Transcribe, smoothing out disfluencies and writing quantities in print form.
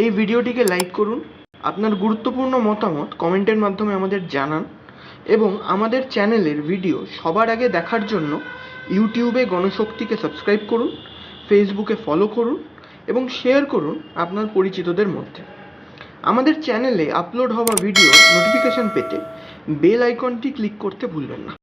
এই ভিডিওটিকে লাইক করুন, আপনার গুরুত্বপূর্ণ মতামত কমেন্টের মাধ্যমে আমাদের জানান এবং আমাদের চ্যানেলের ভিডিও সবার আগে দেখার জন্য ইউটিউবে গণশক্তিকে সাবস্ক্রাইব করুন, ফেসবুকে ফলো করুন এবং শেয়ার করুন আপনার পরিচিতদের মধ্যে। আমাদের চ্যানেলে আপলোড হওয়া ভিডিও নোটিফিকেশন পেতে বেল আইকনটি ক্লিক করতে ভুলবেন না।